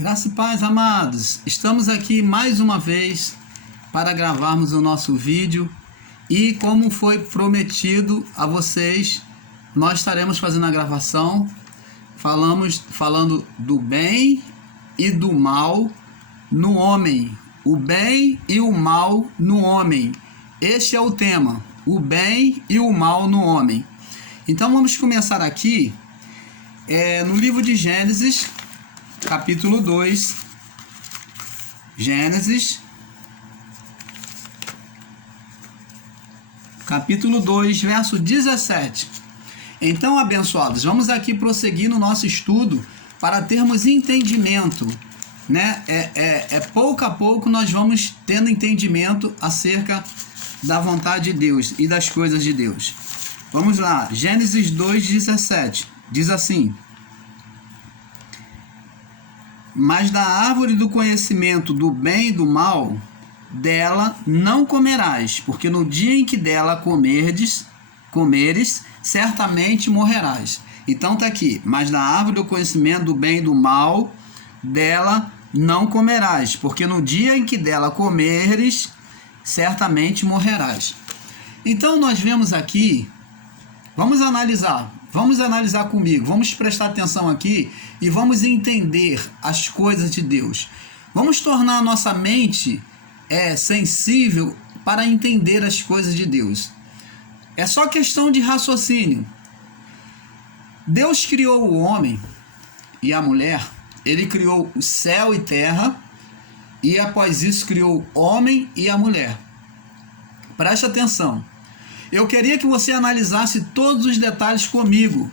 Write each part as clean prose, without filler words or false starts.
Graça e paz, amados. Estamos aqui mais uma vez para gravarmos o nosso vídeo e, como foi prometido a vocês, nós estaremos fazendo a gravação falando do bem e do mal no homem. O bem e o mal no homem. Este é o tema, o bem e o mal no homem. Então vamos começar aqui no livro de Gênesis, capítulo 2, Gênesis, capítulo 2, verso 17. Então, abençoados, vamos aqui prosseguir no nosso estudo para termos entendimento, né? Pouco a pouco nós vamos tendo entendimento acerca da vontade de Deus e das coisas de Deus. Vamos lá, Gênesis 2:17, diz assim: mas da árvore do conhecimento do bem e do mal, dela não comerás, porque no dia em que dela comeres, certamente morrerás. Então tá aqui, mas da árvore do conhecimento do bem e do mal, dela não comerás, porque no dia em que dela comeres, certamente morrerás. Então nós vemos aqui, vamos analisar comigo, vamos prestar atenção aqui e vamos entender as coisas de Deus. Vamos tornar a nossa mente sensível para entender as coisas de Deus. É só questão de raciocínio. Deus criou o homem e a mulher, ele criou o céu e terra e após isso criou o homem e a mulher. Preste atenção. Eu queria que você analisasse todos os detalhes comigo.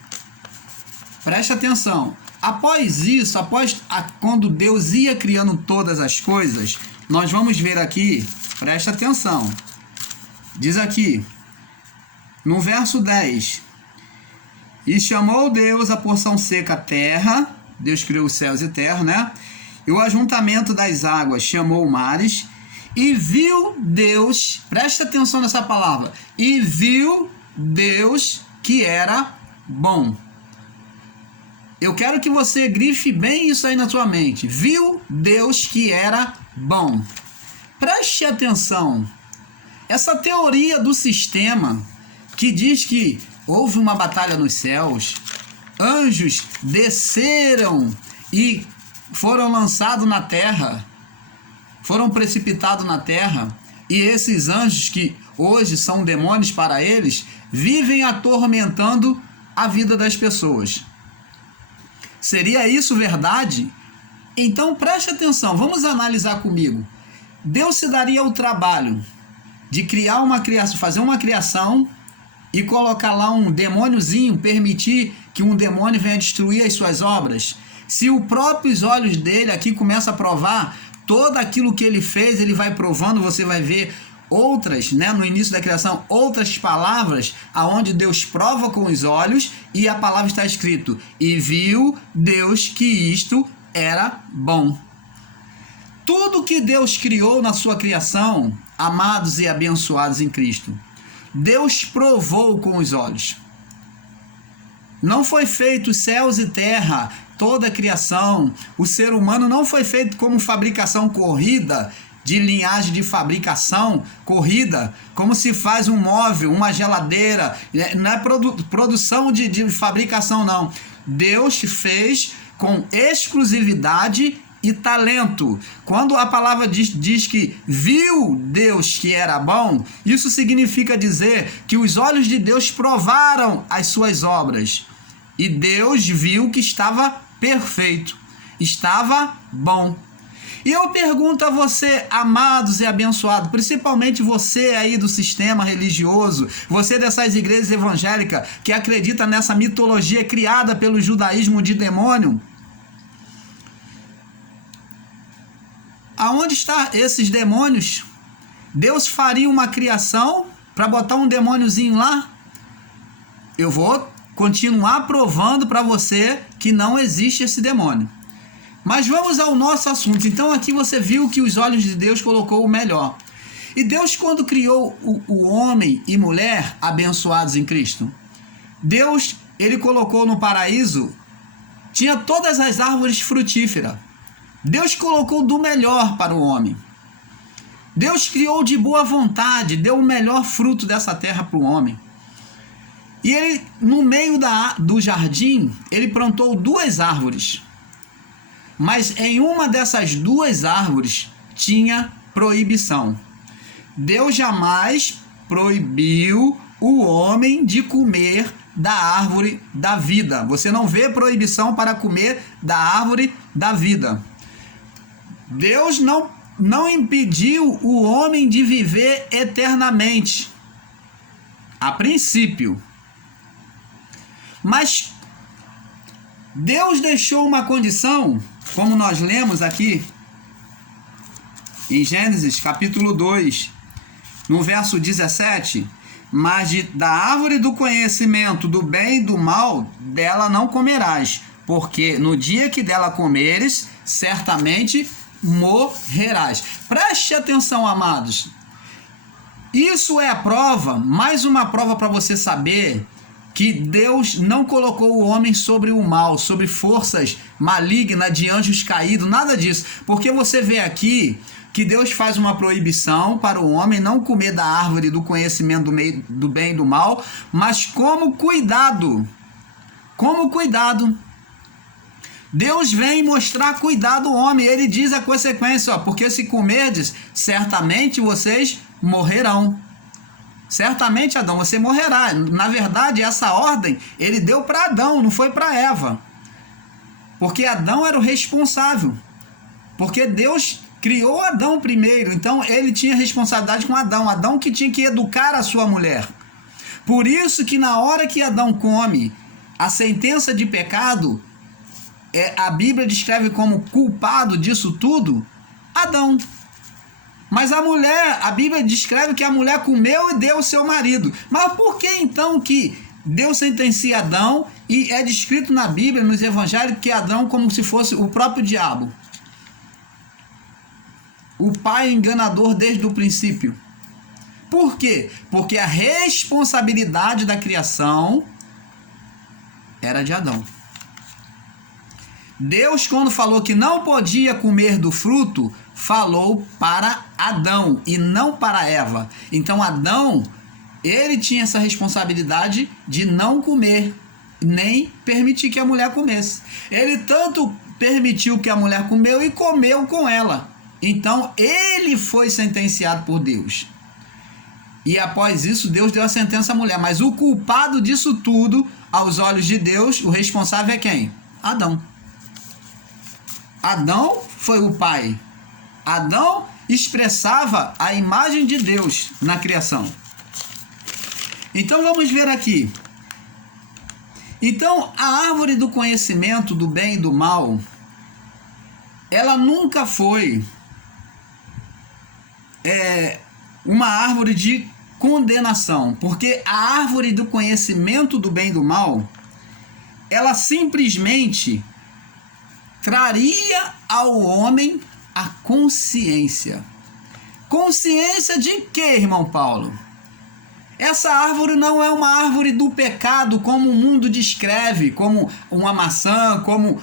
Preste atenção. Após isso, quando Deus ia criando todas as coisas, nós vamos ver aqui, preste atenção. Diz aqui, no verso 10, e chamou Deus a porção seca terra, Deus criou os céus e terra, né? E o ajuntamento das águas chamou mares, e viu Deus, preste atenção nessa palavra, e viu Deus que era bom. Eu quero que você grife bem isso aí na sua mente. Viu Deus que era bom. Preste atenção. Essa teoria do sistema que diz que houve uma batalha nos céus, anjos desceram e foram lançados na terra, foram precipitados na terra, e esses anjos que hoje são demônios para eles, vivem atormentando a vida das pessoas. Seria isso verdade? Então preste atenção, vamos analisar comigo. Deus se daria o trabalho de criar uma criação, fazer uma criação e colocar lá um demôniozinho, permitir que um demônio venha destruir as suas obras? Se os próprios olhos dele aqui começam a provar todo aquilo que ele fez, ele vai provando, você vai ver outras, né, no início da criação, outras palavras aonde Deus prova com os olhos e a palavra está escrito: e viu Deus que isto era bom. Tudo que Deus criou na sua criação, amados e abençoados em Cristo, Deus provou com os olhos. Não foi feito céus e terra, toda a criação, o ser humano não foi feito como fabricação corrida, de linhagem de fabricação corrida, como se faz um móvel, uma geladeira, não é produção de fabricação não. Deus fez com exclusividade e talento. Quando a palavra diz que viu Deus que era bom, isso significa dizer que os olhos de Deus provaram as suas obras. E Deus viu que estava perfeito, estava bom. E eu pergunto a você, amados e abençoados, principalmente você aí do sistema religioso, você dessas igrejas evangélicas que acredita nessa mitologia criada pelo judaísmo de demônio, aonde estão esses demônios? Deus faria uma criação para botar um demôniozinho lá? Eu vou continuar provando para você que não existe esse demônio. Mas vamos ao nosso assunto. Então aqui você viu que os olhos de Deus colocou o melhor. E Deus, quando criou o homem e mulher abençoados em Cristo, Deus, ele colocou no paraíso, tinha todas as árvores frutíferas. Deus colocou do melhor para o homem. Deus criou de boa vontade, deu o melhor fruto dessa terra para o homem. E ele, no meio do jardim, ele plantou 2 árvores. Mas em uma dessas 2 árvores tinha proibição. Deus jamais proibiu o homem de comer da árvore da vida. Você não vê proibição para comer da árvore da vida. Deus não impediu o homem de viver eternamente, a princípio. Mas Deus deixou uma condição, como nós lemos aqui em Gênesis capítulo 2, no verso 17, mas da árvore do conhecimento do bem e do mal, dela não comerás, porque no dia que dela comeres, certamente morrerás. Preste atenção, amados. Isso é a prova, mais uma prova para você saber que Deus não colocou o homem sobre o mal, sobre forças malignas de anjos caídos, nada disso. Porque você vê aqui que Deus faz uma proibição para o homem não comer da árvore do conhecimento do bem e do mal, mas como cuidado. Como cuidado. Deus vem mostrar cuidado ao homem. Ele diz a consequência, ó, porque se comerdes, certamente vocês morrerão. Certamente, Adão, você morrerá. Na verdade, essa ordem ele deu para Adão, não foi para Eva. Porque Adão era o responsável. Porque Deus criou Adão primeiro, então ele tinha responsabilidade com Adão. Adão que tinha que educar a sua mulher. Por isso que na hora que Adão come a sentença de pecado, a Bíblia descreve como culpado disso tudo Adão. Mas a mulher, a Bíblia descreve que a mulher comeu e deu ao seu marido. Mas por que então que Deus sentencia Adão e é descrito na Bíblia, nos evangelhos, que Adão como se fosse o próprio diabo? O pai enganador desde o princípio. Por quê? Porque a responsabilidade da criação era de Adão. Deus, quando falou que não podia comer do fruto, falou para Adão e não para Eva. Então Adão, ele tinha essa responsabilidade de não comer, nem permitir que a mulher comesse. Ele tanto permitiu que a mulher comeu e comeu com ela. Então ele foi sentenciado por Deus. E após isso, Deus deu a sentença à mulher. Mas o culpado disso tudo, aos olhos de Deus, o responsável é quem? Adão. Adão foi o pai. Adão expressava a imagem de Deus na criação. Então vamos ver aqui. Então a árvore do conhecimento do bem e do mal, ela nunca foi uma árvore de condenação, porque a árvore do conhecimento do bem e do mal, ela simplesmente traria ao homem a consciência. Consciência de quê, irmão Paulo? Essa árvore não é uma árvore do pecado, como o mundo descreve, como uma maçã, como...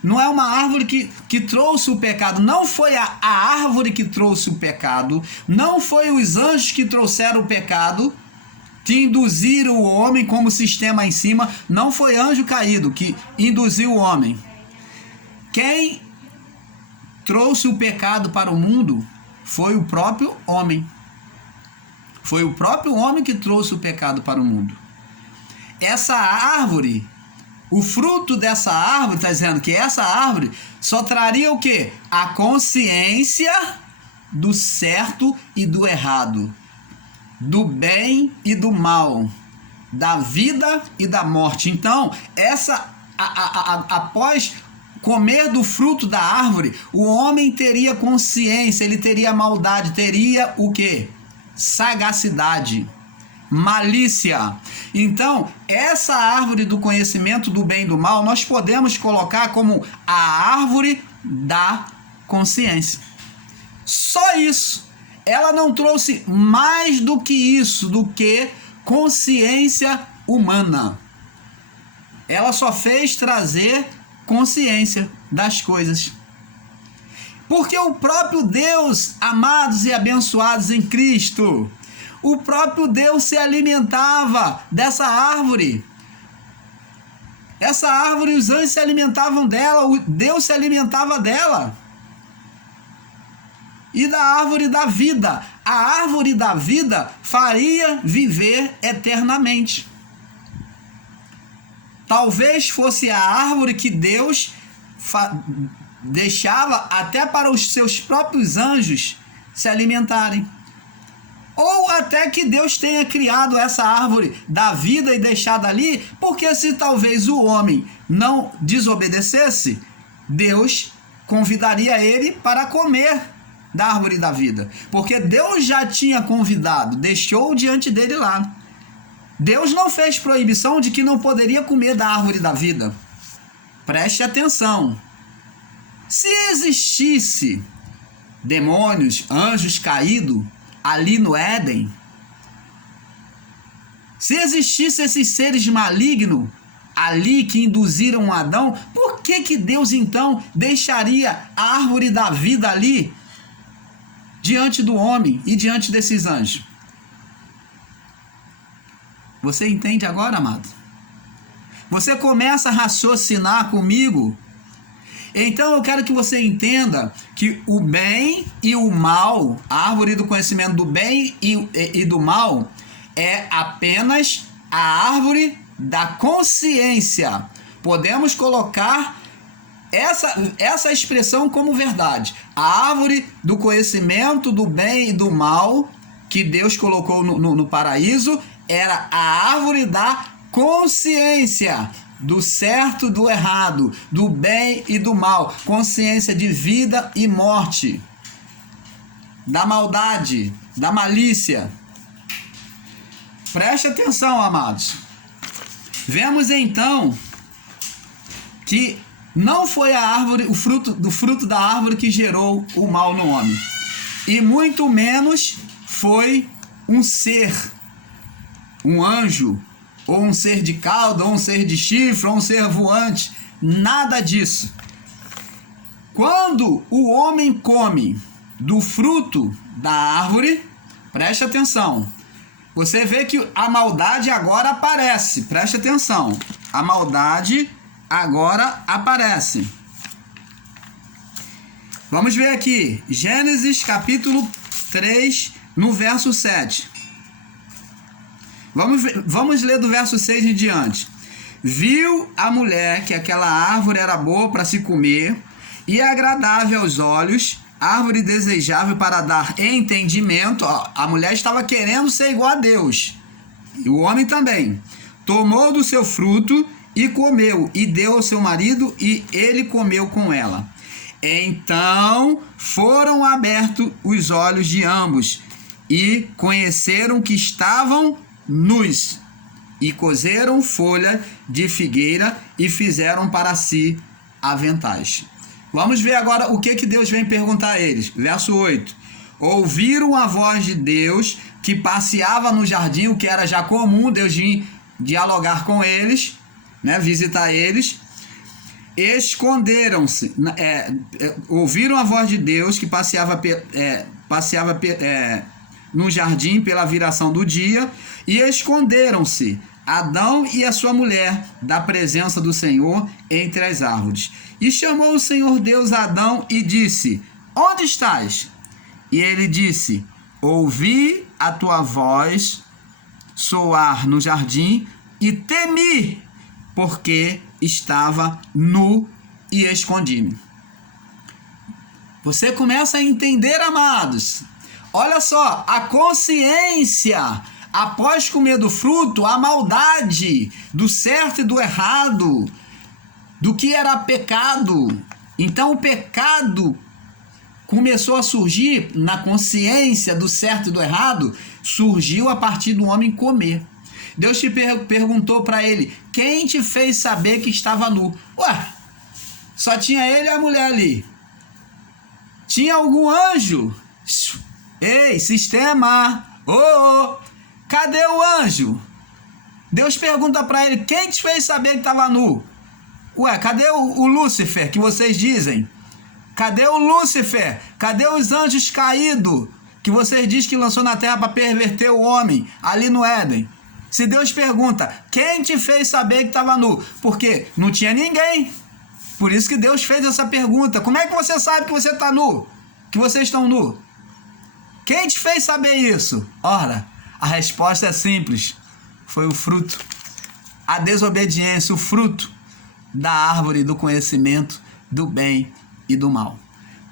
Não é uma árvore que trouxe o pecado. Não foi a árvore que trouxe o pecado. Não foi os anjos que trouxeram o pecado, que induziram o homem como sistema em cima. Não foi anjo caído que induziu o homem. Quem trouxe o pecado para o mundo foi o próprio homem. Foi o próprio homem que trouxe o pecado para o mundo. Essa árvore, o fruto dessa árvore, está dizendo que essa árvore só traria o quê? A consciência do certo e do errado, do bem e do mal, da vida e da morte. Então, após comer do fruto da árvore, o homem teria consciência, ele teria maldade, teria o quê? Sagacidade, malícia. Então, essa árvore do conhecimento do bem e do mal, nós podemos colocar como a árvore da consciência. Só isso. Ela não trouxe mais do que isso, do que consciência humana. Ela só fez trazer consciência das coisas. Porque o próprio Deus, amados e abençoados em Cristo, o próprio Deus se alimentava dessa árvore. Essa árvore, os anjos se alimentavam dela, o Deus se alimentava dela. E da árvore da vida. A árvore da vida faria viver eternamente. Talvez fosse a árvore que Deus deixava até para os seus próprios anjos se alimentarem. Ou até que Deus tenha criado essa árvore da vida e deixado ali, porque se talvez o homem não desobedecesse, Deus convidaria ele para comer da árvore da vida. Porque Deus já tinha convidado, deixou diante dele lá. Deus não fez proibição de que não poderia comer da árvore da vida. Preste atenção. Se existisse demônios, anjos caídos ali no Éden, se existisse esses seres malignos ali que induziram Adão, por que Deus então deixaria a árvore da vida ali diante do homem e diante desses anjos? Você entende agora, amado? Você começa a raciocinar comigo? Então eu quero que você entenda que o bem e o mal, a árvore do conhecimento do bem e do mal, é apenas a árvore da consciência. Podemos colocar essa expressão como verdade. A árvore do conhecimento do bem e do mal que Deus colocou no paraíso era a árvore da consciência. Do certo, do errado, do bem e do mal, consciência de vida e morte, da maldade, da malícia. Preste atenção, amados. Vemos então que não foi a árvore, o fruto da árvore que gerou o mal no homem, e muito menos foi um ser, um anjo, ou um ser de cauda, ou um ser de chifre, ou um ser voante. Nada disso. Quando o homem come do fruto da árvore, preste atenção, você vê que a maldade agora aparece. Preste atenção. A maldade agora aparece. Vamos ver aqui. Gênesis capítulo 3, no verso 7. Vamos ler do verso 6 em diante. Viu a mulher que aquela árvore era boa para se comer e agradável aos olhos, árvore desejável para dar entendimento. A mulher estava querendo ser igual a Deus. E o homem também. Tomou do seu fruto e comeu, e deu ao seu marido, e ele comeu com ela. Então foram abertos os olhos de ambos, e conheceram que estavam nus, e coseram folha de figueira e fizeram para si aventais. Vamos ver agora o que Deus vem perguntar a eles. Verso 8. Ouviram a voz de Deus que passeava no jardim, o que era já comum, Deus vir dialogar com eles, né, visitar eles. Esconderam-se, ouviram a voz de Deus que passeava no jardim pela viração do dia, e esconderam-se Adão e a sua mulher da presença do Senhor entre as árvores. E chamou o Senhor Deus a Adão e disse: onde estás? E ele disse: ouvi a tua voz soar no jardim e temi, porque estava nu e escondi-me. Você começa a entender, amados. Olha só, a consciência, após comer do fruto, a maldade do certo e do errado, do que era pecado. Então o pecado começou a surgir na consciência do certo e do errado, surgiu a partir do homem comer. Deus te perguntou para ele: quem te fez saber que estava nu? Ué, só tinha ele e a mulher ali. Tinha algum anjo? Ei, sistema! Cadê o anjo? Deus pergunta para ele: quem te fez saber que estava nu? Ué, cadê o Lúcifer que vocês dizem? Cadê o Lúcifer? Cadê os anjos caídos? Que vocês dizem que lançou na terra para perverter o homem, ali no Éden. Se Deus pergunta, quem te fez saber que estava nu? Porque não tinha ninguém. Por isso que Deus fez essa pergunta. Como é que você sabe que você está nu? Que vocês estão nu? Quem te fez saber isso? Ora, a resposta é simples. Foi o fruto. A desobediência, o fruto da árvore do conhecimento do bem e do mal.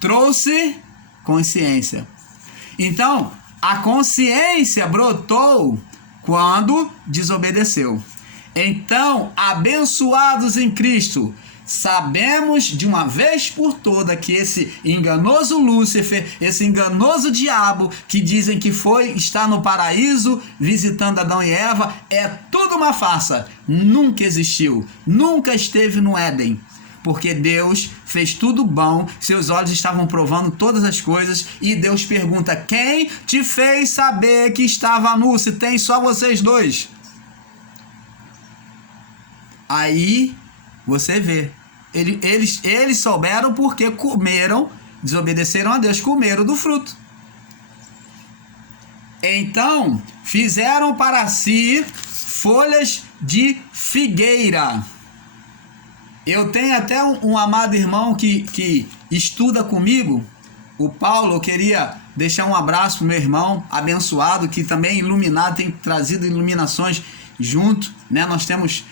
Trouxe consciência. Então, a consciência brotou quando desobedeceu. Então, abençoados em Cristo, sabemos de uma vez por toda que esse enganoso Lúcifer, esse enganoso diabo, que dizem que está no paraíso visitando Adão e Eva, é tudo uma farsa. Nunca existiu, nunca esteve no Éden. Porque Deus fez tudo bom, seus olhos estavam provando todas as coisas, e Deus pergunta, quem te fez saber que estava nu, se tem só vocês dois? Aí você vê, eles souberam porque comeram, desobedeceram a Deus, comeram do fruto. Então, fizeram para si folhas de figueira. Eu tenho até um amado irmão que estuda comigo, o Paulo. Eu queria deixar um abraço para o meu irmão, abençoado, que também é iluminado, tem trazido iluminações junto, né? Nós temos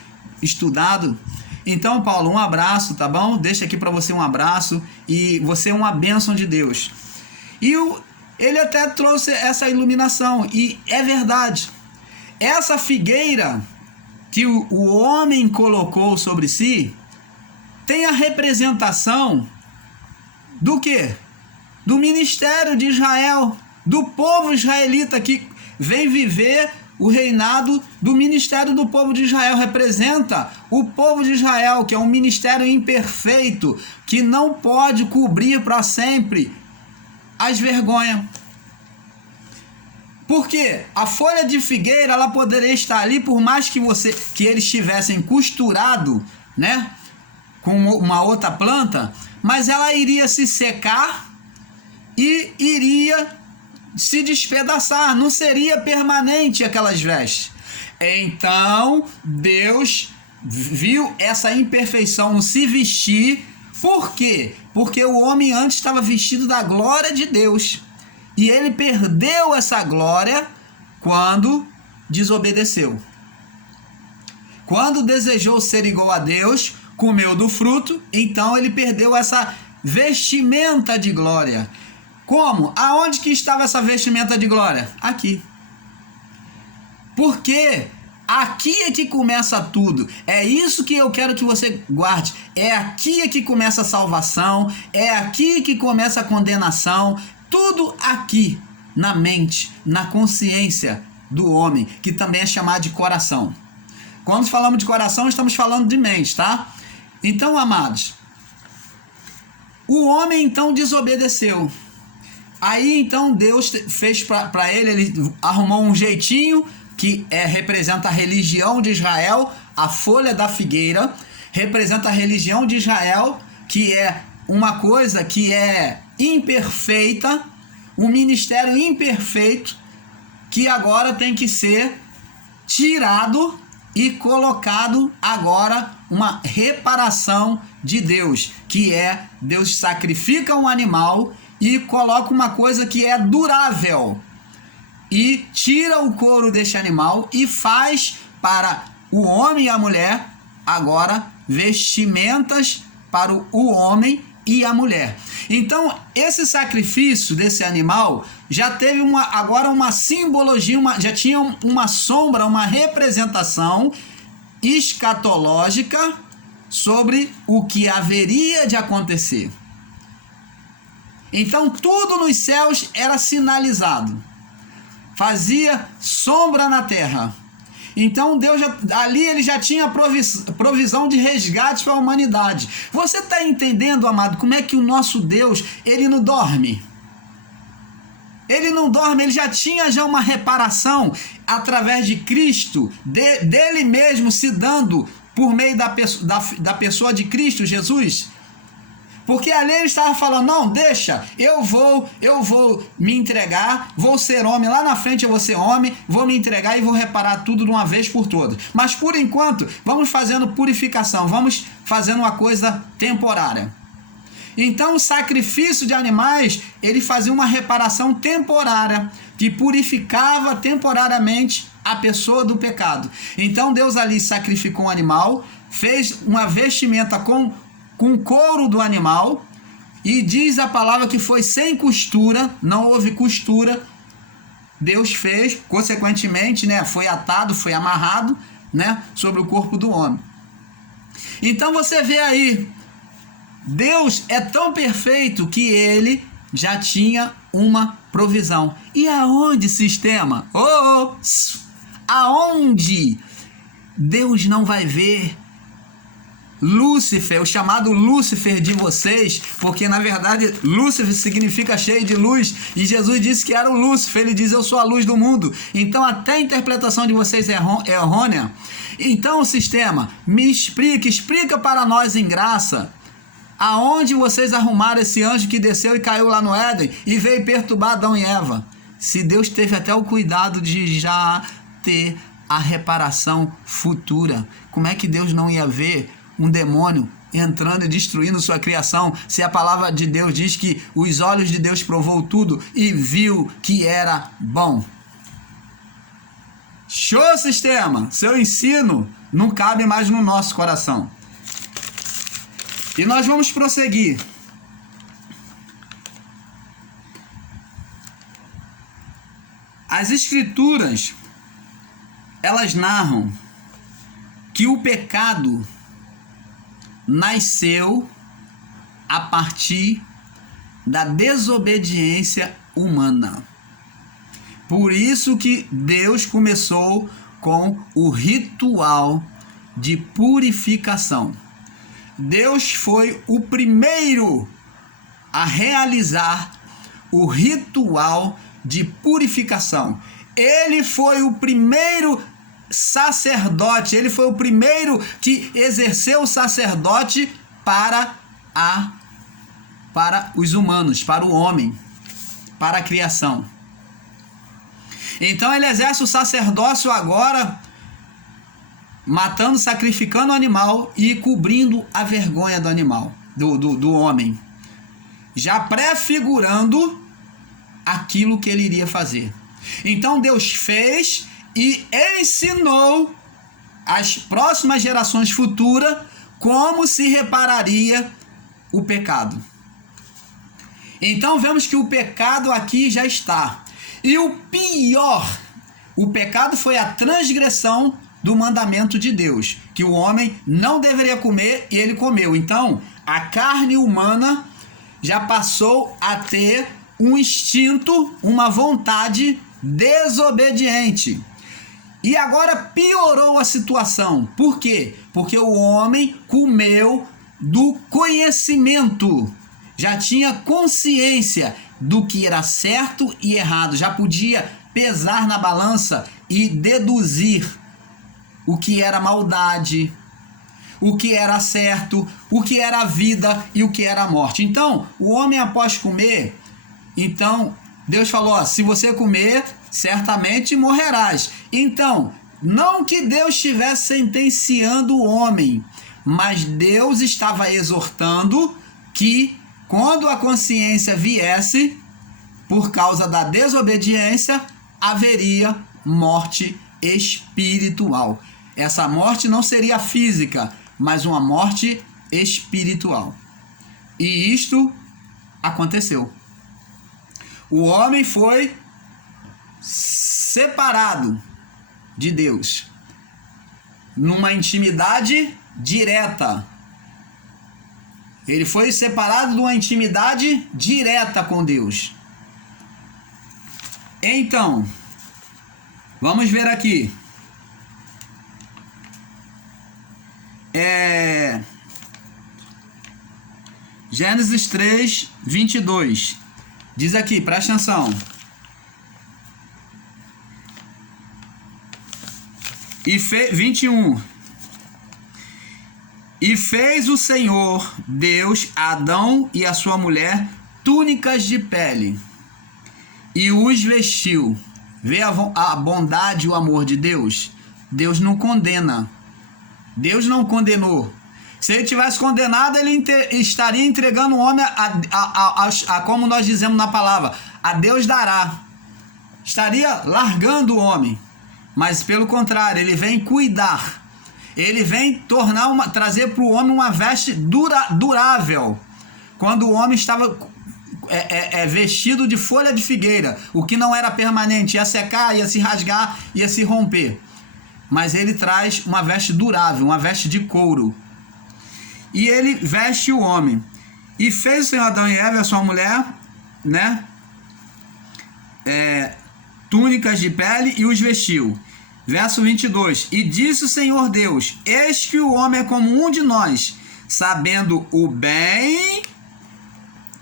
estudado. Então, Paulo, um abraço, tá bom? Deixa aqui para você um abraço, e você é uma bênção de Deus. E ele até trouxe essa iluminação, e é verdade. Essa figueira que o homem colocou sobre si tem a representação do quê? Do ministério de Israel, do povo israelita que vem viver o reinado do ministério do povo de Israel. Representa o povo de Israel, que é um ministério imperfeito, que não pode cobrir para sempre as vergonhas. Porque a folha de figueira, ela poderia estar ali, por mais que eles tivessem costurado, né, com uma outra planta, mas ela iria se secar e iria se despedaçar, não seria permanente aquelas vestes. Então Deus viu essa imperfeição no se vestir. Por quê? Porque o homem antes estava vestido da glória de Deus, e ele perdeu essa glória quando desobedeceu. Quando desejou ser igual a Deus, comeu do fruto, então ele perdeu essa vestimenta de glória. Como? Aonde que estava essa vestimenta de glória? Aqui. Porque aqui é que começa tudo. É isso que eu quero que você guarde. É aqui que começa a salvação, é aqui que começa a condenação. Tudo aqui, na mente, na consciência do homem, que também é chamado de coração. Quando falamos de coração, estamos falando de mente, tá? Então, amados, o homem então desobedeceu. Aí então Deus fez para ele arrumou um jeitinho que representa a religião de Israel. A folha da figueira representa a religião de Israel, que é uma coisa que é imperfeita, um ministério imperfeito, que agora tem que ser tirado e colocado agora uma reparação de Deus, que é Deus sacrifica um animal e coloca uma coisa que é durável, e tira o couro deste animal e faz para o homem e a mulher agora vestimentas para o homem e a mulher. Então esse sacrifício desse animal já teve agora uma simbologia, já tinha uma sombra, uma representação escatológica sobre o que haveria de acontecer. Então tudo nos céus era sinalizado, fazia sombra na terra. Então Deus ali ele já tinha provisão de resgate para a humanidade. Você está entendendo, amado, como é que o nosso Deus, ele não dorme? Ele não dorme, ele já tinha uma reparação através de Cristo, dele mesmo se dando por meio da pessoa de Cristo Jesus. Porque ali ele estava falando, não, deixa, eu vou me entregar, vou ser homem, lá na frente eu vou ser homem, vou me entregar e vou reparar tudo de uma vez por todas. Mas por enquanto, vamos fazendo purificação, vamos fazendo uma coisa temporária. Então o sacrifício de animais, ele fazia uma reparação temporária, que purificava temporariamente a pessoa do pecado. Então Deus ali sacrificou um animal, fez uma vestimenta com couro do animal, e diz a palavra que foi sem costura, não houve costura. Deus fez, consequentemente, né, foi atado, foi amarrado, né, sobre o corpo do homem. Então você vê aí, Deus é tão perfeito que ele já tinha uma provisão. E aonde, sistema? Aonde Deus não vai ver Lúcifer, o chamado Lúcifer de vocês, porque na verdade Lúcifer significa cheio de luz, e Jesus disse que era o Lúcifer, ele diz eu sou a luz do mundo. Então até a interpretação de vocês é errônea. Então o sistema, me explica para nós em graça, aonde vocês arrumaram esse anjo que desceu e caiu lá no Éden e veio perturbar Adão e Eva? Se Deus teve até o cuidado de já ter a reparação futura, como é que Deus não ia ver um demônio entrando e destruindo sua criação, se a palavra de Deus diz que os olhos de Deus provou tudo e viu que era bom? Show, sistema! Seu ensino não cabe mais no nosso coração. E nós vamos prosseguir. As escrituras, elas narram que o pecado nasceu a partir da desobediência humana. Por isso que Deus começou com o ritual de purificação. Deus foi o primeiro a realizar o ritual de purificação. Ele foi o primeiro sacerdote, ele foi o primeiro que exerceu o sacerdote para os humanos, para o homem, para a criação. Então ele exerce o sacerdócio agora, matando, sacrificando o animal e cobrindo a vergonha do animal, do homem, já prefigurando aquilo que ele iria fazer. Então Deus fez e ensinou às próximas gerações futuras como se repararia o pecado. Então vemos que o pecado aqui já está. E o pior, o pecado foi a transgressão do mandamento de Deus, que o homem não deveria comer e ele comeu. Então a carne humana já passou a ter um instinto, uma vontade desobediente. E agora piorou a situação. Por quê? Porque o homem comeu do conhecimento. Já tinha consciência do que era certo e errado. Já podia pesar na balança e deduzir o que era maldade, o que era certo, o que era a vida e o que era a morte. Então, o homem após comer, então Deus falou, ó, se você comer, certamente morrerás. Então, não que Deus estivesse sentenciando o homem, mas Deus estava exortando que quando a consciência viesse, por causa da desobediência, haveria morte espiritual. Essa morte não seria física, mas uma morte espiritual. E isto aconteceu. O homem foi separado de Deus numa intimidade direta. Ele foi separado de uma intimidade direta com Deus. Então, vamos ver aqui. Gênesis 3, 22. Diz aqui, presta atenção. E 21. E fez o Senhor Deus a Adão e a sua mulher túnicas de pele e os vestiu. Vê a bondade e o amor de Deus? Deus não condena. Deus não condenou. Se ele tivesse condenado, ele estaria entregando o homem a como nós dizemos na palavra, a Deus dará. Estaria largando o homem. Mas pelo contrário, ele vem cuidar. Ele vem trazer para o homem uma veste durável. Quando o homem estava vestido de folha de figueira, o que não era permanente, ia secar, ia se rasgar, ia se romper. Mas ele traz uma veste durável, uma veste de couro. E ele veste o homem. E fez o Senhor Adão e Eva, a sua mulher, né? Túnicas de pele e os vestiu. Verso 22. E disse o Senhor Deus: eis que o homem é como um de nós, sabendo o bem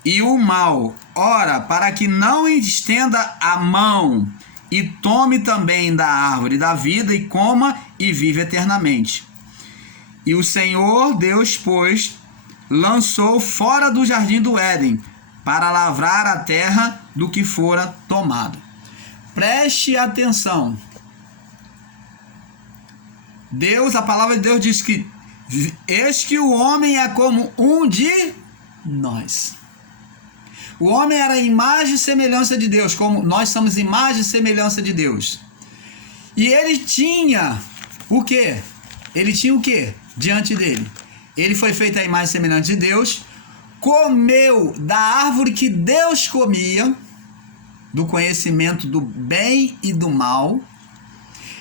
e o mal. Ora, para que não estenda a mão e tome também da árvore da vida e coma e vive eternamente. E o Senhor Deus, pois, lançou fora do jardim do Éden para lavrar a terra do que fora tomado. Preste atenção. Deus, a palavra de Deus diz que eis que o homem é como um de nós. O homem era imagem e semelhança de Deus, como nós somos imagem e semelhança de Deus. E ele tinha o quê? Ele tinha o quê diante dele? Ele foi feito a imagem e semelhança de Deus, comeu da árvore que Deus comia, do conhecimento do bem e do mal.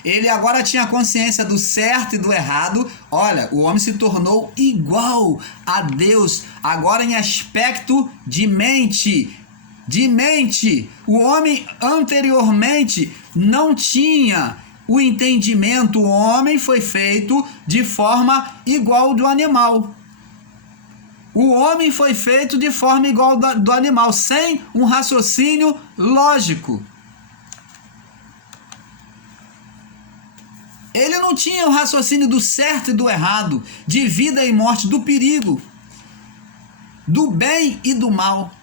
Ele agora tinha consciência do certo e do errado. Olha, o homem se tornou igual a Deus, agora em aspecto de mente. De mente. O homem anteriormente não tinha o entendimento. O homem foi feito de forma igual ao do animal. O homem foi feito de forma igual do animal, sem um raciocínio lógico. Ele não tinha o raciocínio do certo e do errado, de vida e morte, do perigo, do bem e do mal.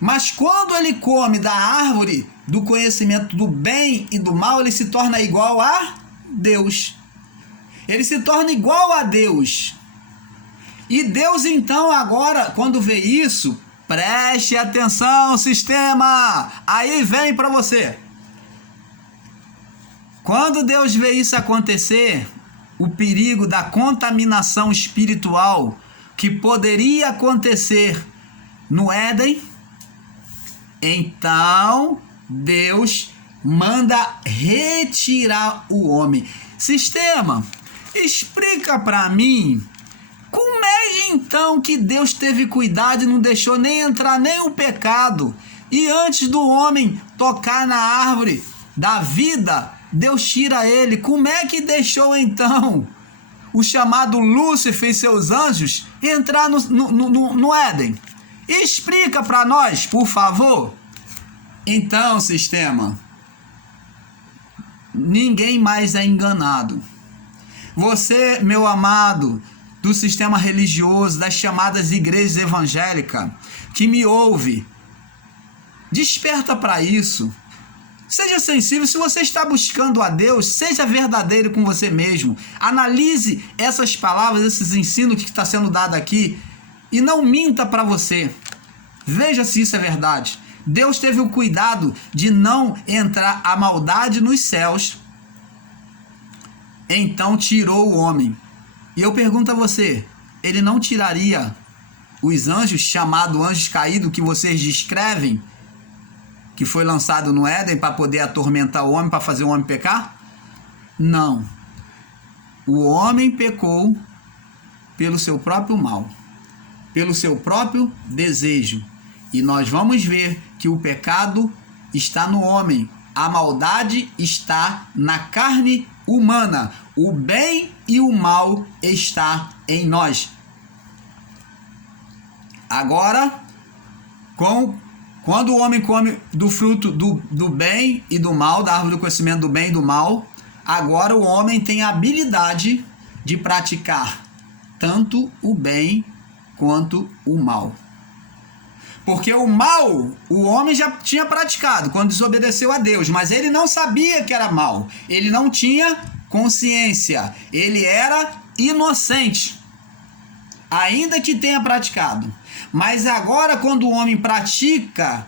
Mas quando ele come da árvore do conhecimento do bem e do mal, ele se torna igual a Deus. Ele se torna igual a Deus. E Deus então agora, quando vê isso, preste atenção, sistema, aí vem para você. Quando Deus vê isso acontecer, o perigo da contaminação espiritual que poderia acontecer no Éden, então Deus manda retirar o homem. Sistema, explica para mim, como é então que Deus teve cuidado e não deixou nem entrar nem o pecado? E antes do homem tocar na árvore da vida, Deus tira ele. Como é que deixou então o chamado Lúcifer e seus anjos entrar no Éden? Explica para nós, por favor. Então, sistema, ninguém mais é enganado. Você, meu amado, do sistema religioso, das chamadas igrejas evangélicas, que me ouve, desperta para isso. Seja sensível. Se você está buscando a Deus, seja verdadeiro com você mesmo. Analise essas palavras, esses ensinos que está sendo dado aqui e não minta para você. Veja se isso é verdade. Deus teve o cuidado de não entrar a maldade nos céus, então tirou o homem. E eu pergunto a você, ele não tiraria os anjos, chamados anjos caídos, que vocês descrevem, que foi lançado no Éden para poder atormentar o homem, para fazer o homem pecar? Não. O homem pecou pelo seu próprio mal, pelo seu próprio desejo. E nós vamos ver que o pecado está no homem, a maldade está na carne humana, o bem e o mal está em nós. Agora, quando o homem come do fruto do bem e do mal, da árvore do conhecimento do bem e do mal, agora o homem tem a habilidade de praticar tanto o bem quanto o mal. Porque o mal, o homem já tinha praticado quando desobedeceu a Deus, mas ele não sabia que era mal. Ele não tinha consciência. Ele era inocente, ainda que tenha praticado. Mas agora, quando o homem pratica,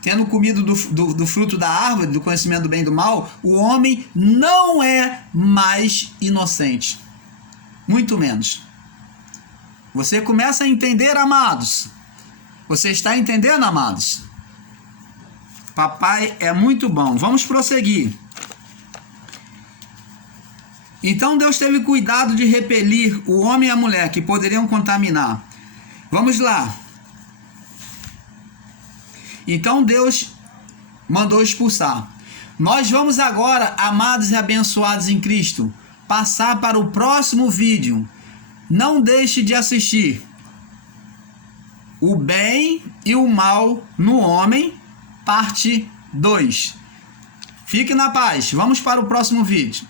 tendo comido do fruto da árvore, do conhecimento do bem e do mal, o homem não é mais inocente. Muito menos. Você começa a entender, amados? Você está entendendo, amados? Papai é muito bom. Vamos prosseguir. Então Deus teve cuidado de repelir o homem e a mulher que poderiam contaminar. Vamos lá. Então Deus mandou expulsar. Nós vamos agora, amados e abençoados em Cristo, passar para o próximo vídeo. Não deixe de assistir. O bem e o mal no homem, parte 2. Fique na paz. Vamos para o próximo vídeo.